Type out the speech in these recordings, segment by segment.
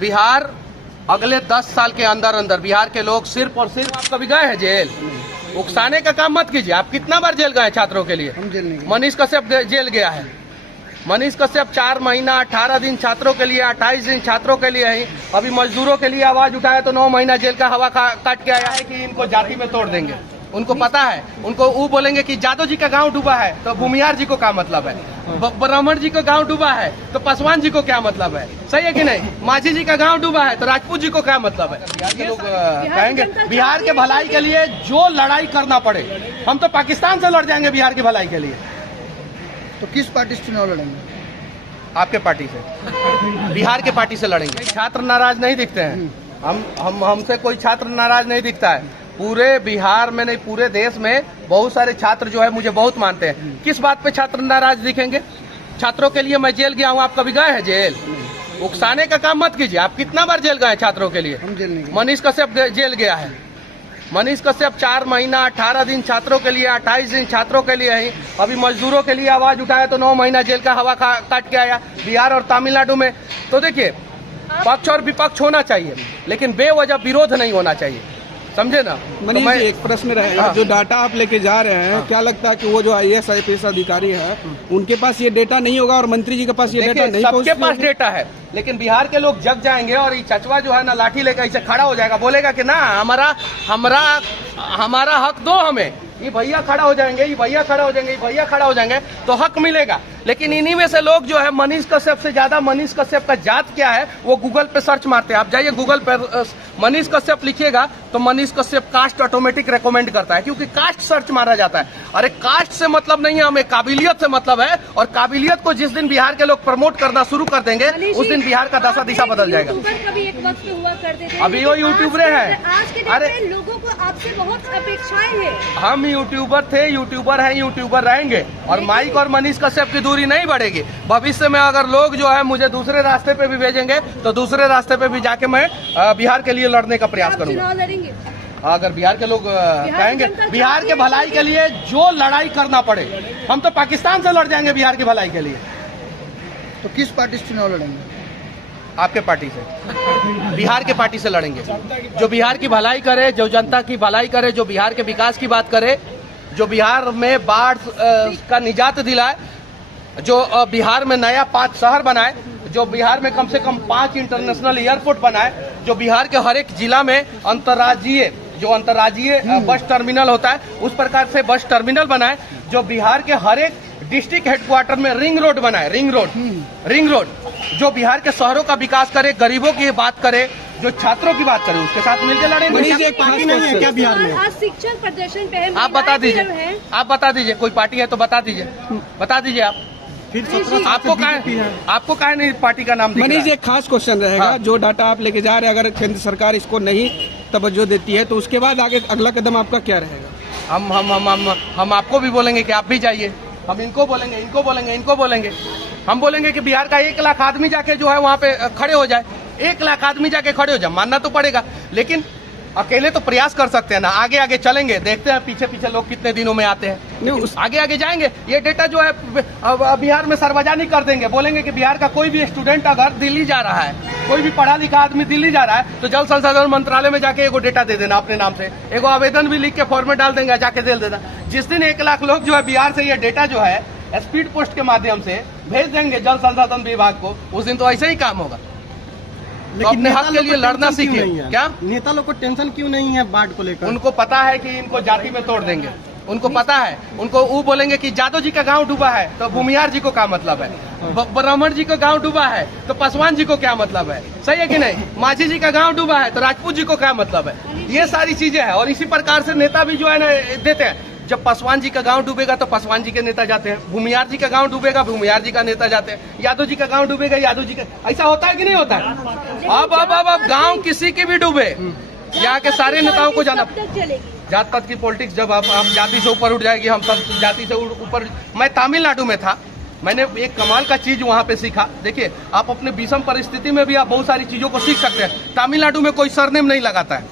बिहार अगले 10 साल के अंदर अंदर बिहार के लोग सिर्फ और सिर्फ, आप कभी गए हैं जेल? उकसाने का काम मत कीजिए। आप कितना बार जेल गए छात्रों के लिए? हम जेल नहीं गए। मनीष कश्यप जेल गया है। मनीष कश्यप 4 महीना 18 दिन छात्रों के लिए, 28 दिन छात्रों के लिए ही। अभी मजदूरों के लिए आवाज उठाया तो 9 महीना जेल का हवा काट के आया है कि इनको जाति में तोड़ देंगे। उनको पता है, उनको वो बोलेंगे कि जादव जी का गांव डूबा है तो भूमियार जी को क्या मतलब है, ब्राह्मण जी का गांव डूबा है तो पासवान जी को क्या मतलब है, सही है कि नहीं? माझी जी का गांव डूबा है तो राजपूत जी को क्या मतलब है? बिहार के लोग कहेंगे बिहार के भलाई के लिए जो लड़ाई करना पड़े, हम तो पाकिस्तान से लड़ जाएंगे बिहार की भलाई के लिए। तो किस पार्टी से चुनाव लड़ेंगे? आपके पार्टी से, बिहार के पार्टी से लड़ेंगे। छात्र नाराज नहीं दिखते हैं, हमसे कोई छात्र नाराज नहीं दिखता है। पूरे बिहार में नहीं, पूरे देश में बहुत सारे छात्र जो है मुझे बहुत मानते हैं। किस बात पे छात्र नाराज दिखेंगे? छात्रों के लिए मैं जेल गया हूँ, आप कभी गए हैं जेल? उकसाने का काम मत कीजिए। आप कितना बार जेल गए छात्रों के लिए? हम जेल नहीं गए। मनीष कश्यप जेल गया है। मनीष कश्यप 4 महीना 18 दिन छात्रों के लिए, 28 दिन छात्रों के लिए ही। अभी मजदूरों के लिए आवाज उठाया तो 9 महीना जेल का हवा काट के आया बिहार और तमिलनाडु में। तो देखिए, पक्ष और विपक्ष होना चाहिए, लेकिन बेवजह विरोध नहीं होना चाहिए, समझे ना? मनीष जी, एक प्रश्न रहेगा। जो डाटा आप लेके जा रहे हैं, क्या लगता है कि वो जो IAS IPS अधिकारी है उनके पास ये डेटा नहीं होगा और मंत्री जी के पास ये डेटा नहीं? सबके पास डेटा है, लेकिन बिहार के लोग जग जाएंगे और ये चचवा जो है ना लाठी लेकर ऐसे खड़ा हो जाएगा, बोलेगा कि ना हमारा हक दो हमें। ये भैया खड़ा हो जाएंगे, ये भैया खड़ा हो जाएंगे, ये भैया खड़ा हो जाएंगे तो हक मिलेगा। लेकिन इन्हीं में से लोग जो है मनीष कश्यप से ज्यादा मनीष कश्यप का जात क्या है वो गूगल पे सर्च मारते हैं। आप जाइए गूगल पे मनीष कश्यप लिखिएगा तो Manish Kashyap caste automatic recommend करता है, क्योंकि कास्ट सर्च मारा जाता है। अरे कास्ट से मतलब नहीं है, हमें काबिलियत से मतलब है, और काबिलियत को जिस दिन बिहार के लोग प्रमोट करना शुरू कर देंगे उस दिन बिहार का दशा दिशा बदल जाएगा। कभी एक वक्त हुआ करते थे, अभी वो यूट्यूबर है। आज के डेट में लोगों को आपसे बहुत अपेक्षाएं हैं। हम यूट्यूबर थे, यूट्यूबर हैं, यूट्यूबर रहेंगे, और माइक और मनीष कश्यप की दूरी नहीं बढ़ेगी। भविष्य में अगर लोग जो है मुझे दूसरे रास्ते पे भी भेजेंगे तो दूसरे रास्ते पे भी जाके मैं बिहार के लिए लड़ने का प्रयास करूंगा। अगर बिहार के लोग कहेंगे बिहार के भलाई के लिए जो लड़ाई करना पड़े, हम तो पाकिस्तान से लड़ जाएंगे बिहार की भलाई के लिए। तो किस पार्टी से चुनाव लड़ेंगे? आपके पार्टी से, बिहार के पार्टी से लड़ेंगे। जो बिहार की भलाई करे, जो जनता की भलाई करे, जो बिहार के विकास की बात करे, जो बिहार में बाढ़ का निजात दिलाए, जो बिहार में नया 5 शहर बनाए, जो बिहार में कम से कम 5 इंटरनेशनल एयरपोर्ट बनाए, जो बिहार के हर एक जिला में अंतर्राज्यीय बस टर्मिनल होता है उस प्रकार से बस टर्मिनल बनाए, जो बिहार के हर एक डिस्ट्रिक्ट हेडक्वार्टर में रिंग रोड बनाए, रिंग रोड, जो बिहार के शहरों का विकास करे, गरीबों की बात करे, जो छात्रों की बात करे, उसके साथ मिलकर लड़ेंगे। एक पार्टी नहीं है क्या बिहार में? आज शिक्षक प्रदर्शन पे है, आप बता दीजिए, कोई पार्टी है तो बता दीजिए आप। आपको काहे नहीं पार्टी का नाम? मनीष जी, एक खास क्वेश्चन रहेगा। हाँ। जो डाटा आप लेके जा रहे हैं, अगर केंद्र सरकार इसको नहीं तवज्जो देती है तो उसके बाद आगे अगला कदम आपका क्या रहेगा? हम आपको भी बोलेंगे कि आप भी जाइए। हम इनको बोलेंगे, हम बोलेंगे कि बिहार का 1 लाख आदमी जाके जो है वहाँ पे खड़े हो जाए। 1 लाख आदमी जाके खड़े हो जाए, मानना तो पड़ेगा, लेकिन अकेले तो प्रयास कर सकते हैं ना। आगे चलेंगे, देखते हैं पीछे लोग कितने दिनों में आते हैं। आगे जाएंगे, ये डेटा जो है बिहार में सार्वजनिक कर देंगे। बोलेंगे कि बिहार का कोई भी स्टूडेंट अगर दिल्ली जा रहा है, कोई भी पढ़ा लिखा आदमी दिल्ली जा रहा है तो जल संसाधन मंत्रालय में जाके एगो डेटा दे देना अपने नाम से, एगो आवेदन भी लिख के फॉर्मेट डाल देंगे, जाके दे देना। जिस दिन 1 लाख लोग जो है बिहार से ये डेटा जो है स्पीड पोस्ट के माध्यम से भेज देंगे जल संसाधन विभाग को, उस दिन तो ऐसे ही काम होगा। तो अपने हक के लिए लड़ना सीखिए। क्या नेता लोग को टेंशन क्यों नहीं है बाढ़ को लेकर? उनको पता है कि इनको जाति में तोड़ देंगे, उनको पता है। उनको वो बोलेंगे कि जादव जी का गांव डूबा है तो भूमियार जी को क्या मतलब है, ब्राह्मण जी का गांव डूबा है तो पासवान जी को क्या मतलब है, सही है कि नहीं? माझी जी का गांव डूबा है तो राजपूत जी को क्या मतलब है? ये सारी चीजें हैं, और इसी प्रकार से नेता भी जो है ना देते हैं। जब पासवान जी का गांव डूबेगा तो पासवान जी के नेता जाते हैं, भूमियार जी का गांव डूबेगा भूमियार जी का नेता जाते हैं, यादव जी का गांव डूबेगा यादव जी का। ऐसा होता है कि नहीं होता है? अब गांव किसी की भी डूबे, यहाँ के सारे नेताओं को जाना। जात पात की पॉलिटिक्स जब आप जाति से ऊपर उठ जाएगी, हम सब जाति से ऊपर। मैं तमिलनाडु में था, मैंने एक कमाल का चीज वहाँ पे सीखा। देखिए, आप अपने विषम परिस्थिति में भी आप बहुत सारी चीजों को सीख सकते हैं। तमिलनाडु में कोई सरनेम नहीं लगाता है,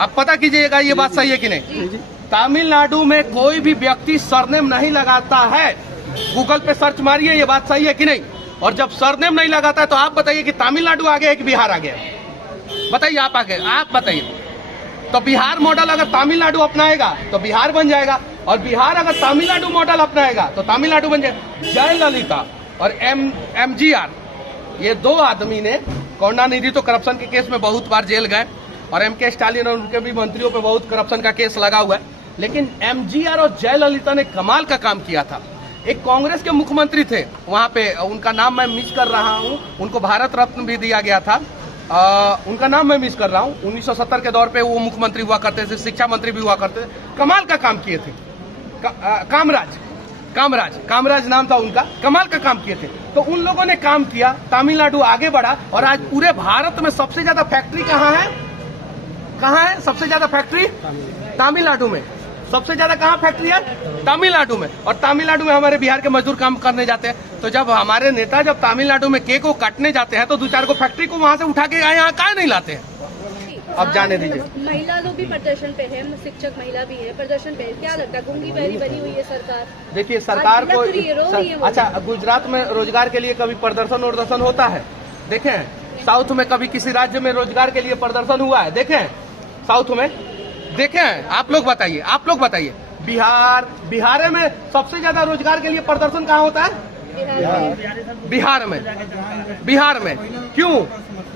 आप पता कीजिएगा ये बात सही है कि नहीं। तमिलनाडु में कोई भी व्यक्ति सरनेम नहीं लगाता है, गूगल पे सर्च मारिए, ये बात सही है कि नहीं। और जब सरनेम नहीं लगाता है तो आप बताइए कि तमिलनाडु आ गया कि बिहार आ गया? बताइए, आप आगे, आप बताइए। तो बिहार मॉडल अगर तमिलनाडु अपनाएगा तो बिहार बन जाएगा, और बिहार अगर तमिलनाडु मॉडल अपनाएगा तो तमिलनाडु बन जाएगा। जयललिता और MGR, ये दो आदमी ने, करुणानिधि तो करप्शन के केस में बहुत बार जेल गए, और MK स्टालिन और उनके भी मंत्रियों पे बहुत करप्शन का केस लगा हुआ है, लेकिन MGR और जयललिता ने कमाल का काम किया था। एक कांग्रेस के मुख्यमंत्री थे वहां पे, उनका नाम मैं मिस कर रहा हूं, उनको भारत रत्न भी दिया गया था, उनका नाम मैं मिस कर रहा हूं। 1970 के दौर पे वो मुख्यमंत्री हुआ करते थे, शिक्षा मंत्री भी हुआ करते थे, कमाल का काम किए थे। कामराज नाम था उनका, कमाल का काम किए थे। तो उन लोगों ने काम किया, तमिलनाडु आगे बढ़ा, और आज पूरे भारत में सबसे ज्यादा फैक्ट्री कहाँ है? कहाँ है सबसे ज्यादा फैक्ट्री? तमिलनाडु में। सबसे ज्यादा कहाँ फैक्ट्री है? तमिलनाडु में। और तमिलनाडु में हमारे बिहार के मजदूर काम करने जाते हैं। तो जब हमारे नेता जब तमिलनाडु में केक को काटने जाते हैं तो 2-4 को फैक्ट्री को वहां से उठा के यहाँ काहे नहीं लाते हैं? अब जाने दीजिए। महिला लोग भी प्रदर्शन पे है, शिक्षक महिला भी है प्रदर्शन पे, क्या लगता है गूंगी बहरी बनी हुई है सरकार? देखिए, सरकार को अच्छा, गुजरात में रोजगार के लिए कभी प्रदर्शन होता है? देखें साउथ में कभी किसी राज्य में रोजगार के लिए प्रदर्शन हुआ है? देखें साउथ में, देखें? आप लोग बताइए। बिहार में सबसे ज्यादा रोजगार के लिए प्रदर्शन कहाँ होता है? बिहार में। क्यों?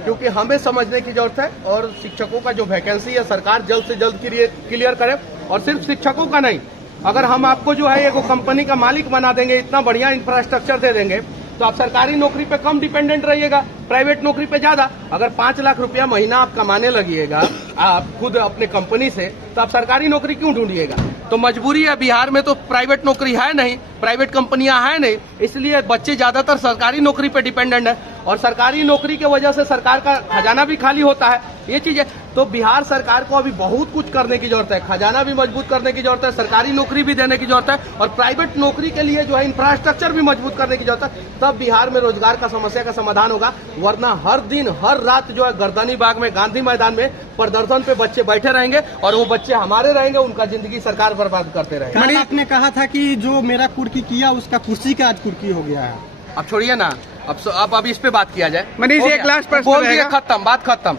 क्योंकि हमें समझने की जरूरत है, और शिक्षकों का जो वैकेंसी है सरकार जल्द से जल्द क्लियर करे। और सिर्फ शिक्षकों का नहीं, अगर हम आपको जो है एक कंपनी का मालिक बना देंगे, इतना बढ़िया इंफ्रास्ट्रक्चर दे देंगे, तो आप सरकारी नौकरी पे कम डिपेंडेंट रहिएगा, प्राइवेट नौकरी पे ज्यादा। अगर 5 लाख रुपया महीना आप कमाने लगिएगा आप खुद अपने कंपनी से, तो आप सरकारी नौकरी क्यों ढूंढिएगा? तो मजबूरी है, बिहार में तो प्राइवेट नौकरी है नहीं, प्राइवेट कंपनियां है नहीं, इसलिए बच्चे ज्यादातर सरकारी नौकरी पे डिपेंडेंट है, और सरकारी नौकरी की वजह से सरकार का खजाना भी खाली होता है। ये चीज है। तो बिहार सरकार को अभी बहुत कुछ करने की जरूरत है, खजाना भी मजबूत करने की जरूरत है, सरकारी नौकरी भी देने की जरूरत है, और प्राइवेट नौकरी के लिए जो है इंफ्रास्ट्रक्चर भी मजबूत करने की जरूरत है। तब बिहार में रोजगार का समस्या का समाधान होगा। वरना हर दिन हर रात जो है गर्दनी बाग में, गांधी मैदान में प्रदर्शन पे बच्चे बैठे रहेंगे, और वो बच्चे हमारे रहेंगे, उनका जिंदगी सरकार बर्बाद करते रहेंगे। कल आपने कहा था कि जो मेरा कुर्की किया उसका कुर्सी का आज कुर्की हो गया है। अब छोड़िए ना, अब इस पे बात किया जाए। मनीष जी, एक लास्ट प्रश्न बोल दिए, खत्म, बात खत्म।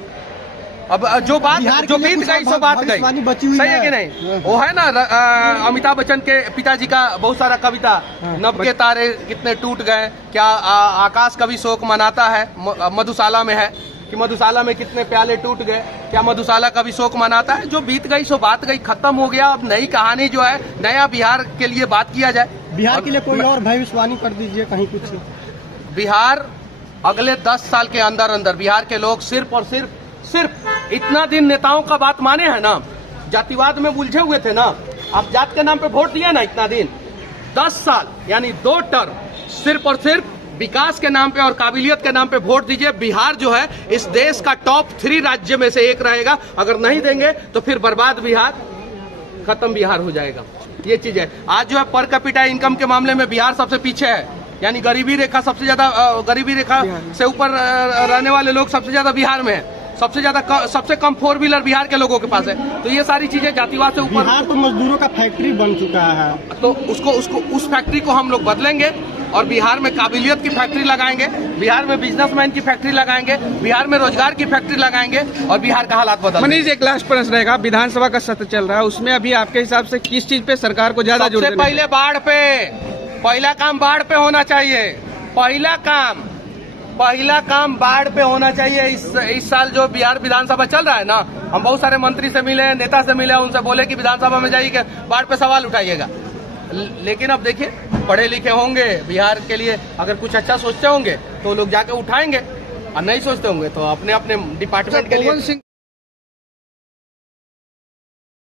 अब जो बात जो बीत गई सो बात गई, सही है कि नहीं? वो है ना अमिताभ बच्चन के पिताजी का बहुत सारा कविता, नभ के तारे कितने टूट गए, क्या आकाश कभी शोक मनाता है, मधुशाला में है कि मधुशाला में कितने प्याले टूट गए, क्या मधुशाला कभी शोक मनाता है? जो बीत गई सो बात गई, खत्म हो गया। अब नई कहानी जो है, नया बिहार के लिए बात किया जाए। बिहार के लिए कोई और भविष्यवाणी कर दीजिए कहीं कुछ। बिहार अगले 10 साल के अंदर बिहार के लोग सिर्फ और सिर्फ इतना दिन नेताओं का बात माने हैं ना, जातिवाद में उलझे हुए थे ना, आप जात के नाम पे वोट दिया ना इतना दिन, 10 साल यानी 2 टर्म सिर्फ और सिर्फ विकास के नाम पे और काबिलियत के नाम पे वोट दीजिए। बिहार जो है इस देश का टॉप 3 राज्य में से एक रहेगा। अगर नहीं देंगे तो फिर बर्बाद बिहार, खत्म बिहार हो जाएगा। ये चीज है। आज जो है पर कैपिटा इनकम के मामले में बिहार सबसे पीछे है, यानी गरीबी रेखा सबसे ज्यादा, गरीबी रेखा से ऊपर रहने वाले लोग सबसे ज्यादा बिहार में है। सबसे कम 4 व्हीलर बिहार के लोगों के पास है। तो ये सारी चीजें जातिवाद से ऊपर। बिहार तो मजदूरों का फैक्ट्री बन चुका है, तो उस फैक्ट्री को हम लोग बदलेंगे, और बिहार में काबिलियत की फैक्ट्री लगाएंगे, बिहार में बिजनेसमैन की फैक्ट्री लगाएंगे, बिहार में रोजगार की फैक्ट्री लगाएंगे, और बिहार का हालात बदल। मनीष, एक लास्ट प्रश्न रहेगा। विधानसभा का सत्र चल रहा है, उसमें अभी आपके हिसाब से किस चीज पे सरकार को ज्यादा जोर देना चाहिए? पहले बाढ़ पे, पहला काम बाढ़ पे होना चाहिए। पहला काम बाढ़ पे होना चाहिए। इस साल जो बिहार विधानसभा चल रहा है ना, हम बहुत सारे मंत्री से मिले, नेता से मिले, उनसे बोले कि विधानसभा में जाइए बाढ़ पे सवाल उठाइएगा। लेकिन अब देखिए, पढ़े लिखे होंगे, बिहार के लिए अगर कुछ अच्छा सोचते होंगे तो लोग जाके उठाएंगे, और नहीं सोचते होंगे तो अपने अपने डिपार्टमेंट के लिए